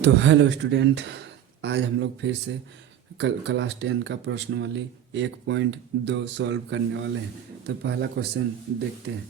तो hello student, आज हम लोग फिर से क्लास 10 का प्रश्नावली 1.2 सॉल्व करने वाले हैं। तो पहला क्वेश्चन देखते हैं।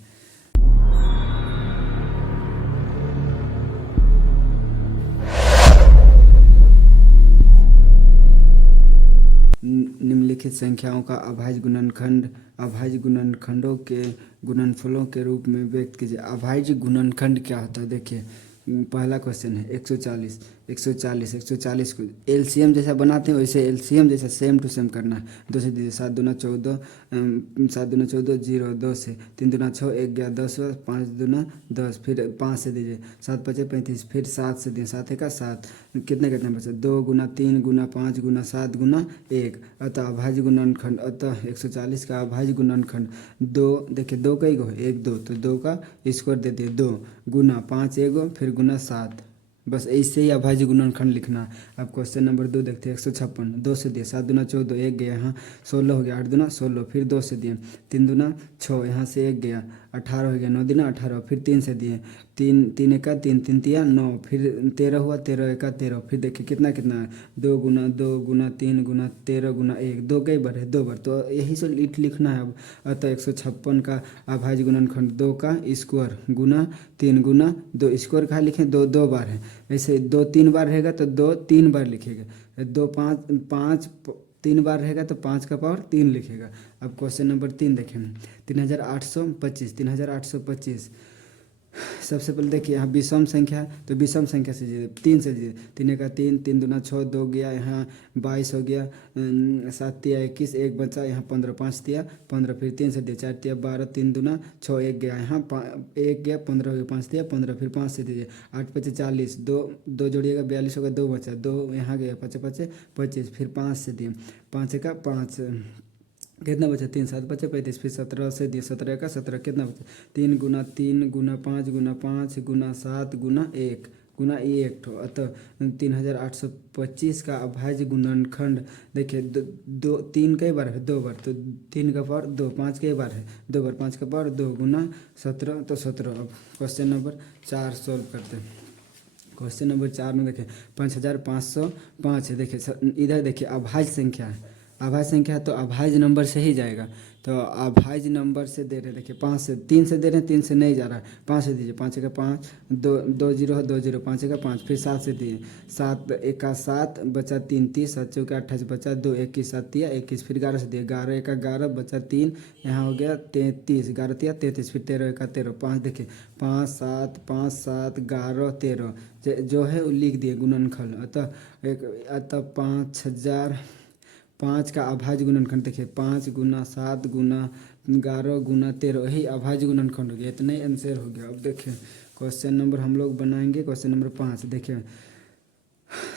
निम्नलिखित संख्याओं का अभाज्य गुणनखंड अभाज्य गुणनखंडों के गुणनफलों के रूप में व्यक्त कीजिए। अभाज्य गुणनखंड क्या होता है? देखिए, पहला क्वेश्चन है 140 140 को एलसीएम जैसा बनाते हैं वैसे एलसीएम जैसा सेम टू सेम करना है। 2 से दीजिए 7 दूना 14, 7 दूना 14 0, 2 से 3 दूना 6 1 गया 10, 5 दूना 10, फिर 5 से दीजिए 7 5 35, फिर 7 से दिए 7 का 7, कितने बचा 2 गुना 3 गुना 5 गुना 7 गुना 1। अतः अभाज्य गुणनखंड, अतः 140 का अभाज्य गुणनखंड 2, देखिए 2 कई गो 1 2, तो 2 का स्क्वायर दे दिए 2 गुना 5 एगो फिर गुना 7। बस ऐसे ही अभाज्य गुणनखंड लिखना। अब क्वेश्चन नंबर 2 देखते हैं। 156, 2 से दिए 7 दूना 14, 1 गया यहाँ 16 हो गया, 8 दूना 16, फिर 2 से दिए 3 दूना 6, यहाँ से 1 गया 18 हो गया, 9 दूना 18, फिर 3 से दिए 3 3 एका 3 3 तिया 9, फिर 13 हुआ 13 एका 13, फिर देखिए कितना कितना 2 गुना 2 गुना 3 गुना 13 गुना 1, 2 कई बार है 2 बार, तो यही से लिखना है अब। अतः 156 का अभाज्य गुणनखंड 2 का स्क्वायर गुना 3 गुना 2, स्क्वायर कहाँ लिखें 2 2 बार है, वैसे 2 3 बार रहेगा तो 2 3 बार लिखेगा, 2 5 5 3 बार रहेगा तो 5 का पावर 3 लिखेगा। अब क्वेश्चन नंबर 3 देखें। 3825 सबसे पहले देखिए यहाँ विषम संख्या, तो विषम संख्या से दीजिए 3 से दीजिए 3 का 3 3 दूना 6, 2 गया यहाँ 22 हो गया, 7 तिया 21, 1 बचा यहाँ 15, 5 तिया 15, फिर 3 से दिए 4 तिया 12, 3 दूना 6, 1 गया यहाँ 1 गया 15 हो गया, 5 तिया 15, फिर 5 से दीजिए 8 5 40, 2 जोड़िएगा 42 होगा, 2 बचा 2 यहाँ गया 5 5 25, फिर 5 से दिए 5 का 5, कितना बचा 3 7 5 35, फिर 17 से दिए 17 का 17, कितना बचा 3 गुना 5 गुना 5 गुना 7 गुना 1 गुना 1 ठो। अतः 3825 का अभाज्य गुणनखंड देखिए 3 कई बार है 2 बार, तो 3 का पावर 2, 5 कई बार है 2 बार, 5 का पावर 2 गुना 17, तो 17। अब क्वेश्चन नंबर 4 सॉल्व करते हैं। क्वेश्चन नंबर 4 में देखें 5505 है। देखिए इधर देखिए अभाज्य संख्या है, अभाज्य संख्या है तो अभाज्य नंबर से ही जाएगा, तो अभाज्य नंबर से दे रहे, देखिए 5 से 3 से दे रहे हैं, 3 से नहीं जा रहा है, 5 से दीजिए 5 का 5 2 2 0 है 2 0, 5 का 5, फिर 7 से दिए 7 1 का 7 बचा 3 30, 7 चौका 28 बचा 2 21 7 तिया 21, फिर 11 से दिए 11 1 का 11 बचा 3, यहाँ हो गया 33, 11 तिया 33, फिर 13 1 का 13, 5 देखिए 5 7 5 7 11 13 जो है वो लिख दिए गुणनखंड। अतः 5005 का अभाज्य गुणनखंड देखिए 5 गुना 7 गुना 11 गुना 13, यही अभाज्य गुणनखंड हो गया, इतना ही आंसर हो गया। अब देखिए क्वेश्चन नंबर हम लोग बनाएंगे, क्वेश्चन नंबर 5 देखिए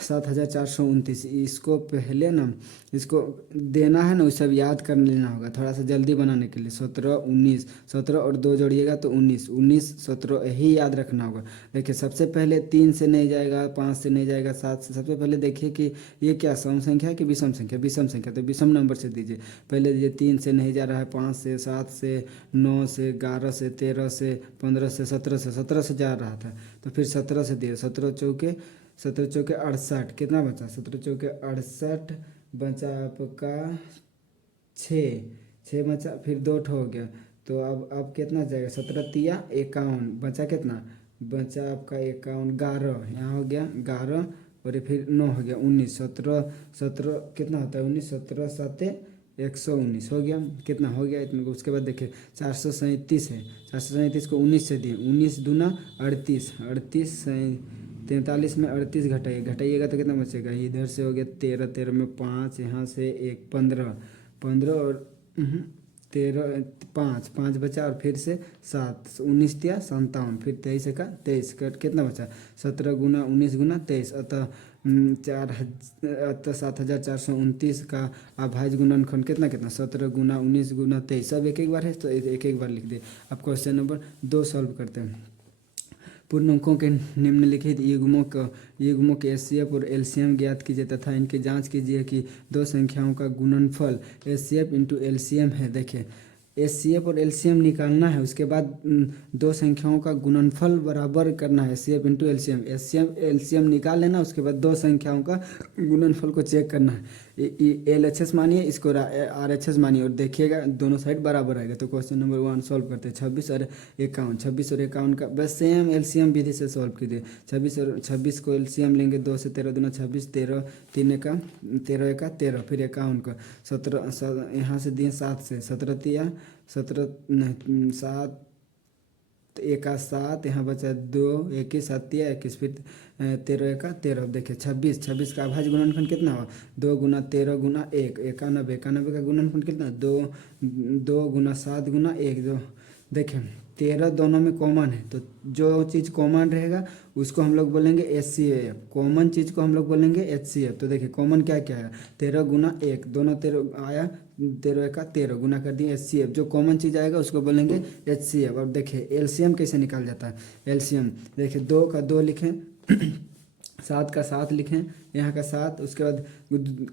7429, इसको पहले ना इसको देना है ना, वो सब याद कर लेना होगा थोड़ा सा जल्दी बनाने के लिए। 17 19, 17 और 2 जोड़िएगा तो 19 19 17 यही याद रखना होगा। देखिए सबसे पहले 3 से नहीं जाएगा, 5 से नहीं जाएगा, 7 से, सबसे पहले देखिए कि ये क्या सम संख्या है कि विषम संख्या, विषम संख्या, तो विषम नंबर से दीजिए। पहले दीजिए 3 से नहीं जा रहा है, 5 से 7 से 9 से 11 से 13 से 15 से 17 से जा रहा था, तो फिर 17 से दिए 17 चौके 68, कितना बचा 17 चौके 68 बचा आपका 6 बचा, फिर 2 ठो हो गया, तो अब कितना जाएगा 17 तिया 51 बचा, कितना बचा आपका 51 11, यहाँ हो गया 11 और फिर 9 हो गया 19, 17 कितना होता है 19, 17 7 119 हो गया, कितना हो गया इतना। उसके बाद देखिए 437 है, 437 को 19 से दिए 19 दूना 38 38 43 में 38 घटाइएगा तो कितना बचेगा, इधर से हो गया 13 13 में 5, यहाँ से 1 15 15 और 13 5 5 बचा, और फिर से 7 19 तिया 57, फिर 23 का 23 कितना बचा 17 गुना 19 गुना 23। अतः 7429 का अभाज्य गुणनखंड कितना 17 गुना 19 गुना 23, सब एक एक बार है तो एक एक बार लिख दे। अब क्वेश्चन नंबर 2 सॉल्व करते हैं। पूर्णांकों के निम्नलिखित युग्मों के एचसीएफ और एलसीएम ज्ञात कीजिए तथा इनकी जांच कीजिए कि दो संख्याओं का गुणनफल एचसीएफ इंटू एलसीएम है। देखिए एचसीएफ और एलसीएम निकालना है। उसके बाद दो संख्याओं का गुणनफल बराबर करना है, एचसीएफ इंटू एलसीएम। एलसीएम निकाल लेना, उसके बाद दो संख्याओं का गुणनफल को चेक करना है। एलएचएस मानिए, इसको आरएचएस मानिए, और देखिएगा दोनों साइड बराबर आएगा। तो क्वेश्चन नंबर 1 सॉल्व करते हैं। 26 और 51, 26 और 51 का बस सेम एलसीएम विधि से सॉल्व कीजिए। 26 को एलसीएम लेंगे, 2 से 13 दूना 26, 13 3 एका 13 एका 13, फिर 51 को 17 यहाँ से दिए 7 से 17 तिया 17 नहीं 7 एका 7, यहाँ बचा 2 21 7 तिया 21, फिर 13 एका 13। अब देखिए 26 का अभाज्य गुणनफल कितना हुआ, 2 गुना 13 गुना 1 91, 91 का गुणनफल कितना 2 गुना 7 गुना 1 2। देखें 13 दोनों में कॉमन है, तो जो चीज़ कॉमन रहेगा उसको हम लोग बोलेंगे एचसीएफ, कॉमन चीज़ को हम लोग बोलेंगे एचसीएफ। तो देखिए कॉमन क्या क्या है, 13 गुना 1, दोनों 13 आया, 13 का 13 गुना कर दिए एचसीएफ। जो कॉमन चीज़ आएगा उसको बोलेंगे एचसीएफ। अब देखिए एलसीएम कैसे निकाल जाता है। एलसीएम देखिए 2 का 2 लिखें 7 का 7 लिखें, यहाँ का 7, उसके बाद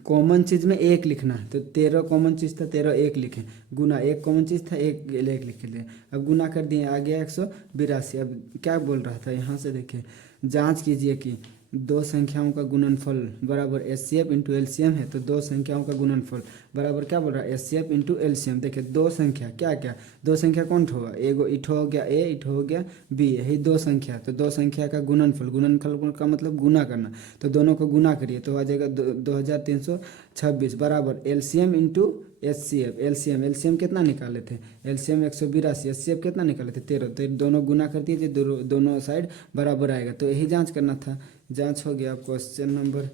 कॉमन चीज़ में 1 लिखना है। तो 13 कॉमन चीज़ था, 13 1 लिखें, गुना 1 कॉमन चीज़ था, 1 लिख लिए। अब गुना कर दिए, आ गया 182। अब क्या बोल रहा था, यहाँ से देखिए जांच कीजिए कि दो संख्याओं का गुणनफल बराबर एचसीएफ इंटू एलसीएम है। तो दो संख्याओं का गुणनफल बराबर क्या बोल रहा है, एचसीएफ इंटू एलसीएम। देखिए दो संख्या क्या क्या, दो संख्या कौन होगा, एगो इठो हो गया ए, इठो हो गया बी, यही दो संख्या। तो दो संख्या का गुणनफल का मतलब गुना करना, तो दोनों को गुना करिए तो आ जाएगा 2326 बराबर एलसीएम इंटू एचसीएफ। एलसीएम कितना निकाले थे, एलसीएम 182, एचसीएफ कितना निकाले थे 13। तो दोनों गुना कर दिए, दोनों साइड बराबर आएगा। तो यही जांच करना था, जांच हो गया। क्वेश्चन नंबर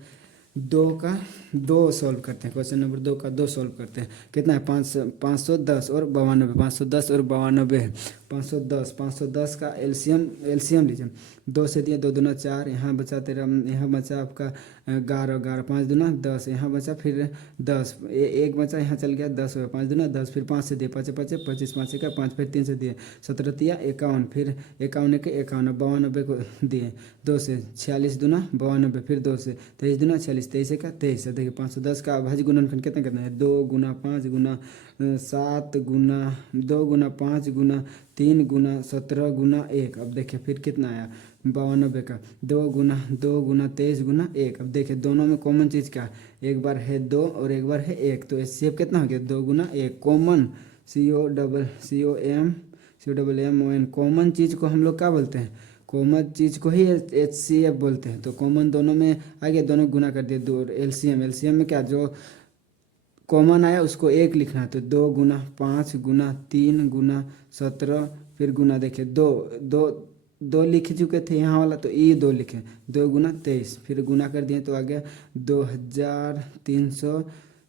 2 का 2 सॉल्व करते हैं। क्वेश्चन नंबर 2 का 2 सॉल्व करते हैं। कितना है 510 और 92, 510 और 92 है। 510 का एलसीएम लीजिए, 2 से दिए 2 दूना 4, यहाँ बचा 13, यहाँ बचा आपका 11, 5 दूना 10, यहाँ बचा फिर 10, एक बचा, यहाँ चल गया 10 हो, 5 दूना 10, फिर 5 से दिए 5 5 25, 5 का 5, फिर 3 से दिए 17 तिया 51, फिर 51 के 51, 92 को दिए 2 से 46 दूना 92, फिर 2 से 23 दूना 46, 23 का 23। देखिए 510 का अभाज्य गुणनफल कितना करना है, 2 गुना 5 गुना 7 गुना 2 गुना 5 गुना 3 गुना 17 गुना 1। अब देखिए फिर कितना आया 92 का 2 गुना 23 गुना 1। अब देखिए दोनों में कॉमन चीज़ क्या, एक बार है 2 और एक बार है 1। तो एचसीएफ कितना हो गया 2 गुना 1, कॉमन COMMON, कॉमन चीज़ को हम लोग क्या बोलते हैं, कॉमन चीज़ को ही एचसीएफ बोलते हैं। तो कॉमन दोनों में आ गया, दोनों गुना कर दिए। 2 एलसीएम में क्या, जो कॉमन आया उसको 1 लिखना है। तो 2 गुना 5 गुना 3 गुना 17, फिर गुना देखिए 2 लिख चुके थे यहाँ वाला, तो ये 2 लिखे, 2 गुना 23, फिर गुना कर दिए तो आ गया 2360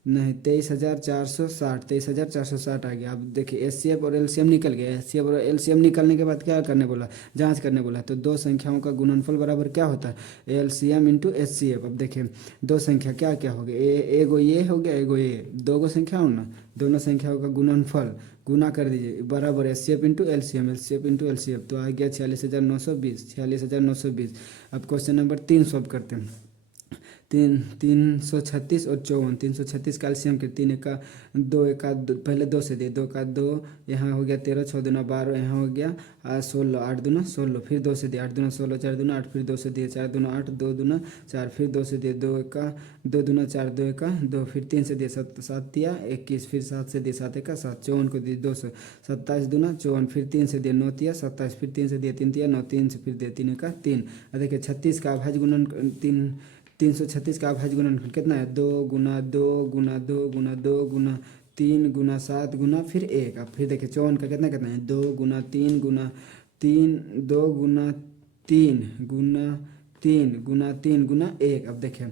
नहीं 23,460 आ गया। अब देखिए एचसीएफ और एलसीएम निकल गया। एचसीएफ और एलसीएम निकलने के बाद क्या करने बोला, जांच करने बोला। तो दो संख्याओं का गुणनफल बराबर क्या होता है, एलसीएम इंटू एचसीएफ। अब देखिए दो संख्या क्या क्या हो गया, एगो ये हो गया, एगो ये, दो गो संख्या हो ना, दोनों संख्याओं का गुणनफल गुना कर दीजिए बराबर HCF into LCM, LCF into LCF. तो आ गया 46,920। अब क्वेश्चन नंबर 3 सॉल्व करते हैं। 336 और 54, 336 का एलसीएम के 3 का 2 का 2, पहले 2 से दिए 2 का 2, यहाँ हो गया 13, 6 दूना 12, यहाँ हो गया 16, 8 दूना 16, फिर 2 से दिए 8 दूना 16, 4 दूना 8, फिर 2 से दिए 4 दूना 8, 2 दूना 4, फिर 2 से दिए 2 का 2 दूना 4, 2 का 2, फिर 3 से दिए 7 तिया 21, फिर 7 से दिए 7 का 7, 54 को दिए 200, 27 दूना 54, फिर 3 से दिए 9 तिया 27, फिर 3 से दिए 3 तिया 9, 3 से फिर दिए 3 का 3। देखिए 36 का अभाज्य गुणन 336 का अभाज्य गुणनफल कितना है, 2 गुना 2 गुना 2 गुना 2 गुना 3 गुना 7 गुना फिर 1। अब फिर देखिए 54 का कितना कितना है, 2 गुना 3 गुना 3 2 गुना 3 गुना 3 गुना 3 गुना 1। अब देखिए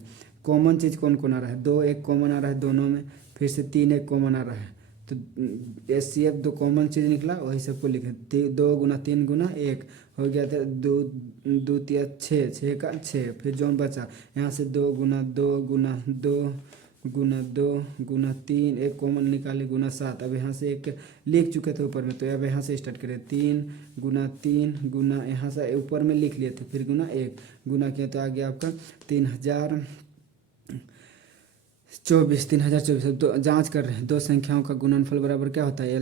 कॉमन चीज़ कौन कौन आ रहा है, 2 1 कॉमन आ रहा है दोनों में, फिर से 3 1 कॉमन आ रहा है। तो एचसीएफ 2 कॉमन चीज़ निकला, वही सबको लिखे 2 गुना 3 गुना 1 हो गया था 2 तिया 6 का 6, फिर जौन बचा यहाँ से 2 गुना 2 गुना 2 गुना 2 गुना 3 एक कॉमन निकाले गुना 7। अब यहाँ से एक लिख चुके थे ऊपर में, तो अब यहाँ से स्टार्ट करें 3 गुना यहाँ से ऊपर में लिख लिए थे, फिर गुना 1 गुना किया तो आ गया आपका 24 3024। अब तो जांच कर रहे हैं, दो संख्याओं का गुणनफल बराबर क्या होता है,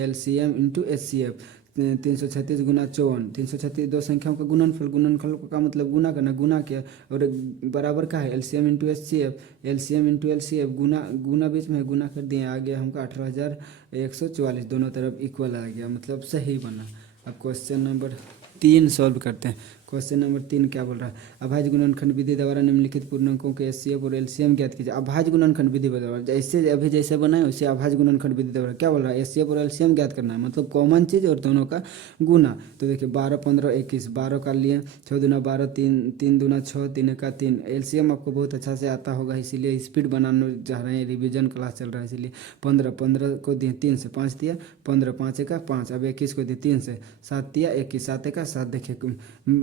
एलसीएम इंटू एचसीएफ। 336 गुना 54, 336 दो संख्याओं का गुणनफल, गुणनफल का मतलब गुना करना, गुना किया और बराबर का है LCM into HCF, LCM into LCF, गुना गुना बीच में गुना कर दिए, आ गया हमका 18,144, दोनों तरफ इक्वल आ गया, मतलब सही बना। अब क्वेश्चन नंबर 3 सॉल्व करते हैं। क्वेश्चन नंबर 3 क्या बोल रहा है, अभाज्य गुणनखंड विधि द्वारा निम्नलिखित पूर्णांकों के एचसीएफ और एलसीएम ज्ञात कीजिए। अभाज्य गुणनखंड विधि द्वारा जैसे अभी जैसे बनाए वैसे अभाज्य गुणनखंड विधि द्वारा क्या बोल रहा है, एचसीएफ और एलसीएम ज्ञात करना है, मतलब कॉमन चीज़ और दोनों का गुना। तो देखिए 12 15 21, 12 का लिए 6 दूना 12, 3 दूना 6, 3 का 3। एलसीएम आपको बहुत अच्छा से आता होगा, इसीलिए स्पीड बनाने जा रहे हैं, रिवीजन क्लास चल रहा है इसीलिए। 15 15 को दिए 3 से, 5 दिया 15, 5 का 5। अब 21 को दिए 3 से, 7 दिया 21, 7 का 7। देखिए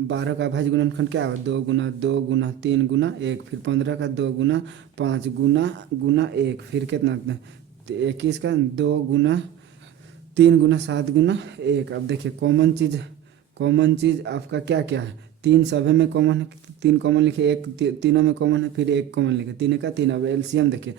12 का अभाज्य गुणनखंड क्या है, 2 गुना 2 गुना 3 गुना 1, फिर 15 का 2 गुना 5 गुना गुना 1, फिर कितना 21 का 2 गुना 3 गुना 7 गुना 1। अब देखिए कॉमन चीज़ आपका क्या क्या है, 3 सभी में कॉमन है, 3 कॉमन लिखे, एक तीनों में कॉमन है, फिर 1 कॉमन लिखे, 3 का 3। अब एलसीएम देखिए,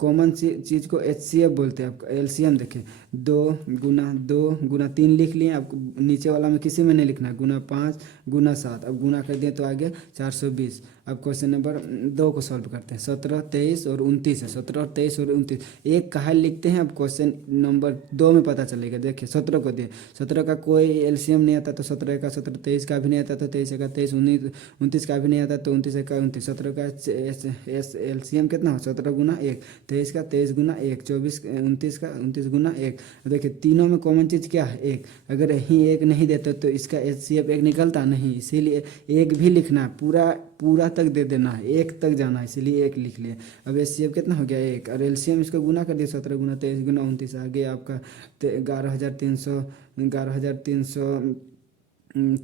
कॉमन चीज़ को एचसीएफ बोलते हैं। आपका एलसीएम देखिए 2 गुना 3 लिख लिए, आपको नीचे वाला में किसी में नहीं लिखना है, गुना 5 गुना 7। अब गुना कर दिए तो आ गया 420। अब क्वेश्चन नंबर 2 को सॉल्व करते हैं। 17 23 और 29 है, 17 और 23 और 29 एक कहा लिखते हैं। अब क्वेश्चन नंबर 2 में पता चलेगा। देखिए 17 को दिए, 17 का कोई एलसीएम नहीं आता तो 17 का 17, 23 का भी नहीं आता तो 23 का 23, 29 का भी नहीं आता तो 29 का 29। 17 का एलसीएम कितना हो, 17 गुना 1, 23 का 23 गुना 1, 24 29 का 29 गुना 1। देखिए तीनों में कॉमन चीज़ क्या है, एक। अगर यहीं एक नहीं देते तो इसका एचसीएफ एक निकलता नहीं, इसीलिए एक भी लिखना है, पूरा तक दे देना है, एक तक जाना है, इसीलिए एक लिख लिए। अब एचसीएफ कितना हो गया, 1। और एलसीएम इसको गुना कर दिया, 17 गुना 23 गुना 29, आ गया आपका 11,300,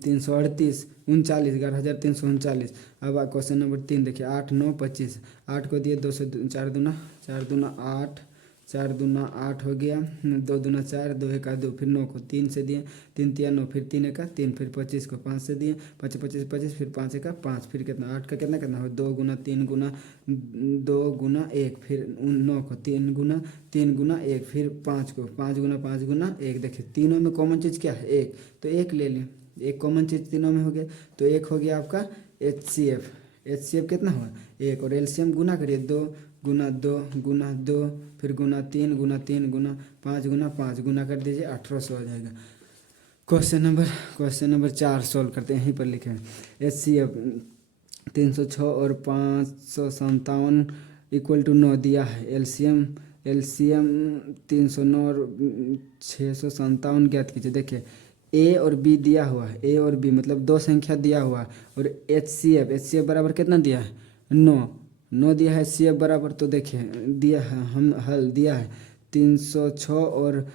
338, 11,339। अब क्वेश्चन नंबर 3 देखिए, 8 9 25, 8 को दिए 2 से 4 दूना 8, 4 दूना 8 हो गया, 2 दूना 4, 2 1 2, फिर 9 को 3 से दिए, 3 तिया 9, फिर 3 1 3, फिर 25 को 5 से दिए, 25 25 25, फिर 5 1 5, फिर कितना 8 का कितना करना हो, 2 गुना 3 गुना 2 गुना 1, फिर 9 को 3 गुना 1, फिर 5 को 5 गुना 5 गुना 1। देखिए तीनों में कॉमन चीज़ क्या है, एक, तो एक ले लें, एक कॉमन चीज़ तीनों में हो गया, तो एक हो गया आपका एचसीएफ कितना हुआ, 1। और एलसीएम गुना करिए, 2 गुना 2 गुना 2, फिर गुना 3 गुना 3 गुना 5 गुना 5, गुना कर दीजिए 1800 हो जाएगा। क्वेश्चन नंबर 4 सॉल्व करते हैं, यहीं पर लिखे हैं। एचसीएफ 306 और 557 इक्वल टू 9 दिया है। एलसीएम 309 और 657 ज्ञात कीजिए। देखिए ए और बी दिया हुआ है, ए और बी मतलब दो संख्या दिया हुआ है, और एचसीएफ बराबर कितना दिया है, 9 दिया है। एचसीएफ बराबर, तो देखिए दिया है, हम हल दिया है 306 और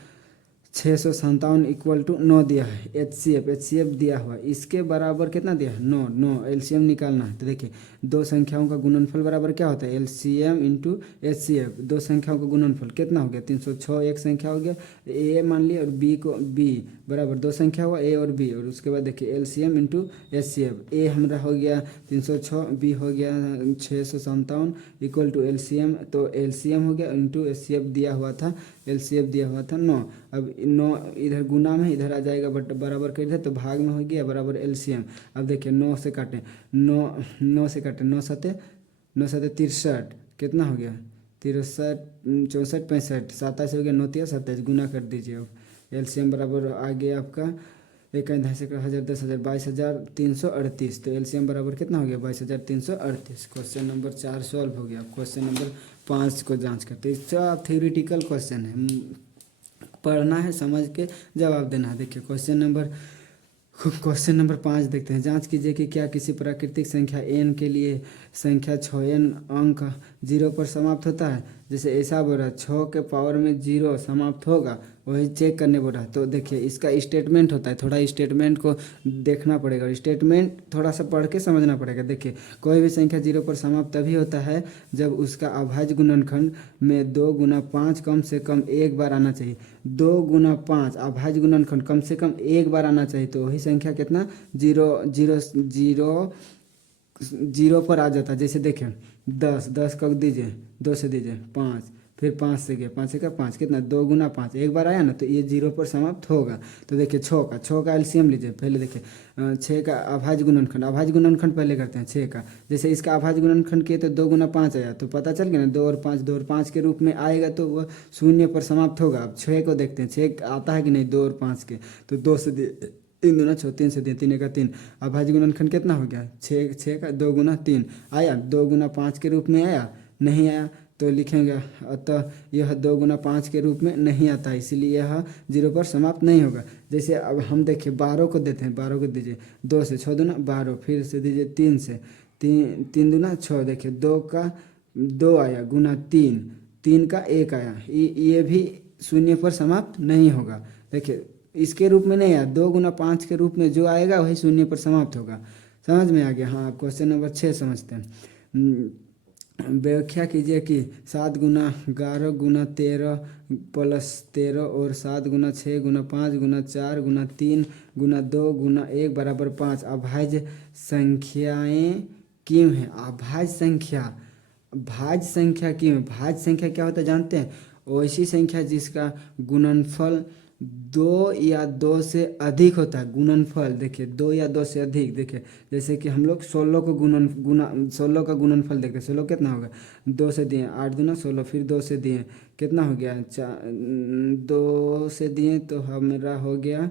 657 इक्वल टू 9 दिया है। एचसीएफ दिया हुआ, इसके बराबर कितना दिया है, 9 एलसीएम निकालना है। तो देखिए दो संख्याओं का गुणनफल बराबर क्या होता है, एलसीएम इंटू एचसीएफ। दो संख्याओं का गुणनफल कितना हो गया, 306 एक संख्या हो गया, ए मान लिया, और बी बराबर दो संख्या हुआ, ए और बी। और उसके बाद देखिए एलसीएम इंटू एचसीएफ, ए हमारा हो गया 306, बी हो गया 657 इक्वल टू एलसीएम, तो एलसीएम हो गया इंटू एचसीएफ दिया हुआ था, एलसीएफ दिया हुआ था 9। अब 9 इधर गुना में इधर आ जाएगा, बट बराबर कर दिया तो भाग में हो गया बराबर एलसीएम। अब देखिए 9 से काटें, 9 से काटें, 9 सते 63, कितना हो गया 63, 64 65, 27 हो गया, 9 तिया 27, गुना कर दीजिए। अब एलसीएम बराबर आ गया आपका 1,10,000 10,000 22,338, तो एलसीएम बराबर कितना हो गया 22,338। क्वेश्चन नंबर 4 सॉल्व हो गया। क्वेश्चन नंबर 5 को जांच करते हैं, इसका थ्योरेटिकल क्वेश्चन है, पढ़ना है, समझ के जवाब देना है। देखिए क्वेश्चन नंबर 5 देखते हैं। जांच कीजिए कि क्या किसी प्राकृतिक संख्या n के लिए संख्या 6n अंक 0 पर समाप्त होता है। जैसे ऐसा बोल रहा है 6 के पावर में 0 समाप्त होगा, वही चेक करने बोल रहा है। तो देखिए इसका स्टेटमेंट होता है, थोड़ा स्टेटमेंट को देखना पड़ेगा, और स्टेटमेंट थोड़ा सा पढ़ के समझना पड़ेगा। देखिए कोई भी संख्या 0 पर समाप्त तभी होता है जब उसका अभाज्य गुणनखंड में 2 गुना 5 कम से कम एक बार आना चाहिए। 2 गुना 5 अभाज्य गुणनखंड कम से कम एक बार आना चाहिए, तो वही संख्या कितना 0 0 0 जीरो पर आ जाता है। जैसे देखें 10, 10 कब दीजिए 2 से दीजिए 5, फिर 5 से गया 5 से का 5 कितना 2 गुना 5 एक बार आया ना तो ये जीरो पर समाप्त होगा। तो देखिए 6 का एलसीएम लीजिए। पहले देखिए 6 का अभाज्य गुणनखंड, अभाज्य गुणनखंड पहले करते हैं 6 का। जैसे इसका अभाज्य गुणनखंड किए तो 2 गुना 5 आया, तो पता चल गया ना 2 और 5, 2 और 5 के रूप में आएगा तो वह शून्य पर समाप्त होगा। अब 6 को देखते हैं 6 आता है कि नहीं 2 और 5 के, तो 2 से 3 दूना 6, 3 से 3 का 3। अभाज्य गुणनखंड कितना हो गया 6 का 2 गुना 3 आया, 2 गुना 5 के रूप में आया नहीं आया तो लिखेंगे अतः यह 2 गुना 5 के रूप में नहीं आता, इसीलिए यह जीरो पर समाप्त नहीं होगा। जैसे अब हम देखिए 12 को देते हैं, 12 को दीजिए 2 से 6 दूना 12, फिर से दीजिए 3 से 3 दूना 6, देखिए 2 का 2 आया गुना 3, 3 का 1 आया, ये भी शून्य पर समाप्त नहीं होगा। देखिए इसके रूप में नहीं आया, 2 गुना 5 के रूप में जो आएगा वही शून्य पर समाप्त होगा। समझ में आ गया। हाँ आप क्वेश्चन नंबर 6 समझते हैं। व्याख्या कीजिए कि 7 गुना 11 गुना 13 प्लस 13 और 7 गुना 6 गुना 5 गुना 4 गुना 3 गुना 2 गुना 1 बराबर 5 अभाज्य संख्याएं क्यों हैं। अभाज्य संख्या, भाज्य संख्या क्यों है। भाज्य संख्या क्या होता है जानते हैं, वैसी संख्या जिसका गुणनफल 2 या 2 से अधिक होता है। गुणनफल देखिए 2 या 2 से अधिक, देखिए जैसे कि हम लोग 16 को 16 का गुणनफल देखें, 16 कितना होगा 2 से दिए 8 दूना 16, फिर 2 से दिए कितना हो गया 2 से दिए तो हमारा हो गया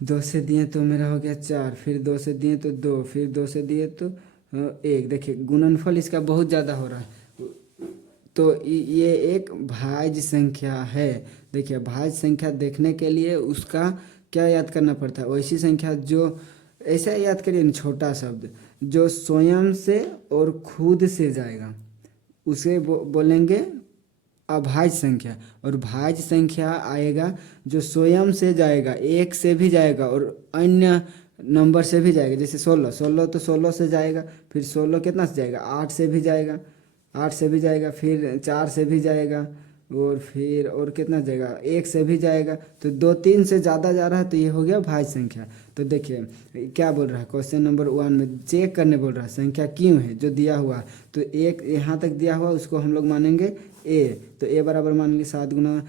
2 से दिए तो मेरा हो गया 4, फिर 2 से दिए तो 2, फिर 2 से दिए तो 1। देखिए गुणनफल इसका बहुत ज़्यादा हो रहा है, तो ये एक भाज्य संख्या है। देखिए भाज्य संख्या देखने के लिए उसका क्या याद करना पड़ता है, वैसी संख्या जो ऐसा याद करिए ना, छोटा शब्द जो स्वयं से और खुद से जाएगा उसे बोलेंगे अभाज्य संख्या। और भाज्य संख्या आएगा जो स्वयं से जाएगा, एक से भी जाएगा और अन्य नंबर से भी जाएगा। जैसे 16, 16 तो 16 से जाएगा, फिर 16 कितना से जाएगा 8 से भी जाएगा, 8 से भी जाएगा, फिर 4 से भी जाएगा, और फिर और कितना जाएगा 1 से भी जाएगा। तो 2 3 से ज़्यादा जा रहा है तो ये हो गया भाज्य संख्या। तो देखिए क्या बोल रहा है क्वेश्चन नंबर 1 में चेक करने बोल रहा है संख्या क्यों है जो दिया हुआ। तो एक यहाँ तक दिया हुआ उसको हम लोग मानेंगे ए, तो ए बराबर मान ली 7 गुना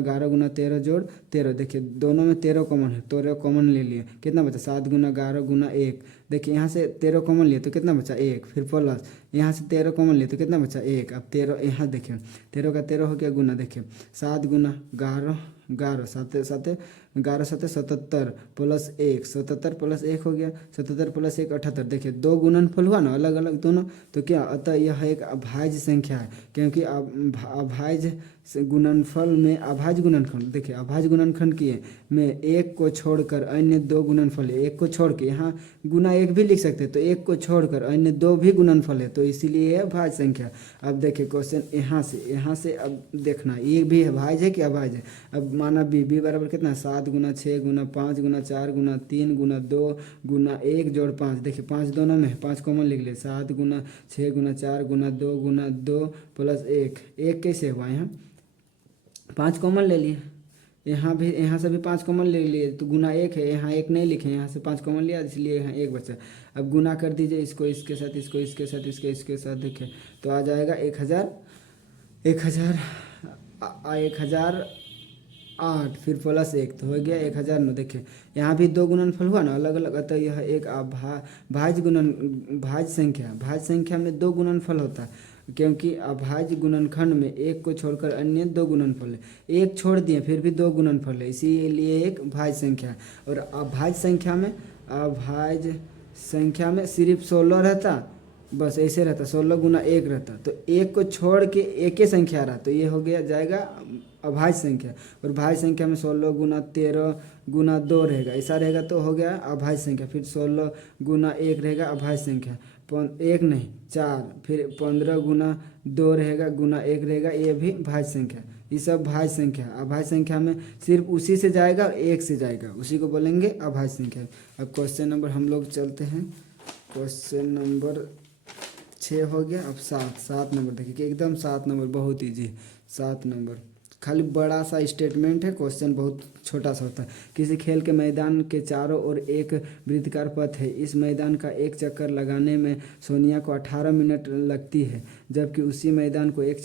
11 गुना 13 जोड़ 13। देखिए दोनों में 13 कॉमन है, 13 कॉमन ले लिए कितना बचा 7 गुना 11 गुना 1। देखिए यहाँ से 13 कॉमन लिए तो कितना बचा 1, फिर प्लस यहाँ से 13 कॉमन लिए तो कितना बचा 1। अब 13 यहाँ देखिए 13 का 13 हो गया गुना, देखिए 7 गुना 11 11 7 7 11 7 77 प्लस 1 77 प्लस 1 हो गया 77 प्लस 1 78। देखिए 2 गुणनफल हुआ ना अलग अलग दोनों, तो क्या अतः यह एक अभाज्य संख्या है, क्योंकि अभाज्य गुणनफल में अभाज्य गुणनखंड देखिए अभाज्य गुणनखंड किए में 1 को छोड़कर अन्य 2 गुणनफल है। 1 को छोड़ के यहाँ गुना 1 भी लिख सकते हैं, तो 1 को छोड़कर अन्य 2 भी गुणनफल है, तो इसीलिए यह भाज्य संख्या। अब देखिए क्वेश्चन यहाँ से अब देखना ये भी भाज्य है कि अभाज्य है। अब माना बी बराबर कितना 7 गुना 6 गुना 5 गुना 4 गुना 3 गुना 2 गुना 1 जोड़ 5। देखिए 5 दोनों में 5 कॉमन लिख ले 7 गुना 6 गुना 4 गुना 2 प्लस 1 कैसे हुआ यहाँ 5 कॉमन ले लिए, यहाँ भी यहाँ से भी 5 कॉमन ले लिए तो गुना 1 है, यहाँ 1 नहीं लिखे यहाँ से 5 कॉमन लिया इसलिए यहाँ 1 बचा। अब गुना कर दीजिए इसको इसके साथ इसको इसके साथ इसके साथ देखिए तो आ जाएगा 1008, फिर प्लस 1 तो हो गया 1009। देखिए यहाँ भी 2 गुणनफल हुआ ना अलग अलग, अतः यह एक भाज्य संख्या में 2 गुणनफल होता है, क्योंकि अभाज्य गुणनखंड में 1 को छोड़कर अन्य 2 गुणनफल है। 1 छोड़ दिए फिर भी 2 गुणनफल है, इसीलिए एक भाज्य संख्या है। और अभाज्य संख्या में सिर्फ 16 रहता, बस ऐसे रहता 16 गुना 1 रहता, तो 1 को छोड़ के एक ही संख्या रहा तो ये हो गया जाएगा अभाज्य संख्या। और भाज्य संख्या में 16 गुना 13 गुना 2 रहेगा, ऐसा रहेगा तो हो गया अभाज्य संख्या। फिर 16 गुना 1 रहेगा अभाज्य संख्या, 1 नहीं 4, फिर 15 गुना 2 रहेगा गुना 1 रहेगा, ये भी भाज्य संख्या। ये सब भाज्य संख्या। अभाज्य संख्या में सिर्फ उसी से जाएगा और 1 से जाएगा, उसी को बोलेंगे अभाज्य संख्या। अब क्वेश्चन नंबर हम लोग चलते हैं, क्वेश्चन नंबर 6 हो गया। अब 7 नंबर देखिए कि एकदम 7 नंबर बहुत ईजी। 7 नंबर खाली बड़ा सा स्टेटमेंट है, क्वेश्चन बहुत छोटा सा होता है। किसी खेल के मैदान के चारों ओर एक वृत्ताकार पथ है। इस मैदान का एक चक्कर लगाने में सोनिया को 18 मिनट लगती है, जबकि उसी मैदान को एक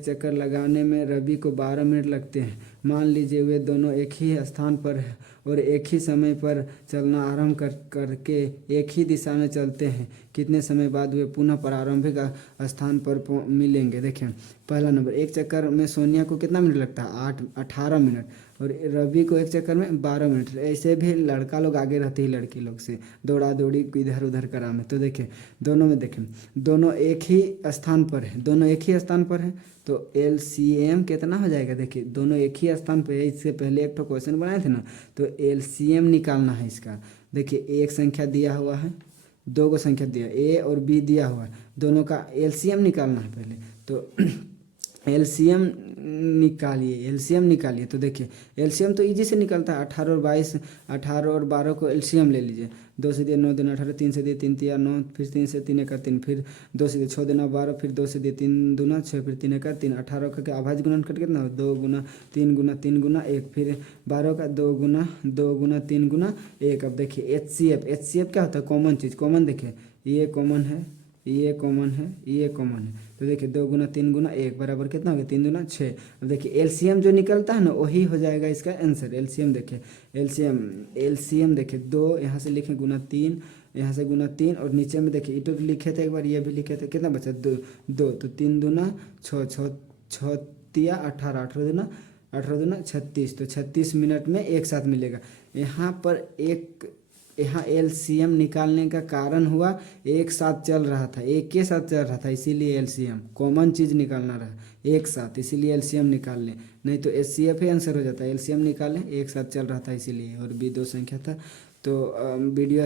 चक्कर लगाने में रवि को 12 मिनट लगते हैं। मान लीजिए वे दोनों एक ही स्थान पर हैं और एक ही समय पर चलना आरंभ करके एक ही दिशा में चलते हैं। कितने समय बाद वे पुनः प्रारंभिक स्थान पर मिलेंगे। देखें, पहला नंबर, एक चक्कर में सोनिया को कितना मिनट लगता है? 18 मिनट, और रवि को एक चक्कर में 12 मिनट। ऐसे भी लड़का लोग आगे रहते ही लड़की लोग से, दौड़ा दौड़ी इधर उधर करा में। तो देखें दोनों में, देखें दोनों एक ही स्थान पर है, दोनों एक ही स्थान पर है, तो LCM कितना हो जाएगा? देखिए दोनों एक ही स्थान पर है। इससे पहले एक तो क्वेश्चन बनाए थे ना, तो LCM निकालना है इसका। देखिए एक संख्या दिया हुआ है, दो को संख्या दिया, A और B दिया हुआ है, दोनों का LCM निकालना है पहले। तो LCM निकालिए। तो देखिए LCM तो इजी से निकलता है, 18 और 22, 18 और 12 को LCM ले लीजिए। 2 से दिया 9 दूना 18, 3 से दिया 3 तिया 9, फिर 3 से 3 एका 3, फिर 2 से दिया 6 दूना 12, फिर 2 से दिया 3 दूना 6, फिर 3 एका 3। 18 का अभाज्य गुणन कट कितना? 2 गुना 3 गुना 3 गुना 1, फिर 12 का 2 गुना 3 गुना 1। अब देखिए HCF क्या होता है? कॉमन चीज़, कॉमन देखिए ये कॉमन है, ये कॉमन है, ये कॉमन है। तो देखिए 2 गुना 3 गुना 1 बराबर कितना हो गया? 3 दूना 6। अब देखिए LCM जो निकलता है ना, वही हो जाएगा इसका आंसर। LCM देखिए, LCM देखिए 2 यहाँ से लिखें गुना 3, यहाँ से गुना 3, और नीचे में देखिए इटो लिखे थे एक बार, ये भी लिखे थे, कितना बचा? 2। तो 3 दूना 6 तिया 18, 18 दूना 36। तो 36 मिनट में एक साथ मिलेगा। यहाँ LCM निकालने का कारण हुआ एक साथ चल रहा था, एक के साथ चल रहा था, इसीलिए LCM कॉमन चीज़ निकालना रहा एक साथ, इसीलिए LCM निकाल लें। नहीं तो HCF ही आंसर हो जाता है। LCM निकालें, एक साथ चल रहा था इसीलिए, और B 2 संख्या था। तो वीडियो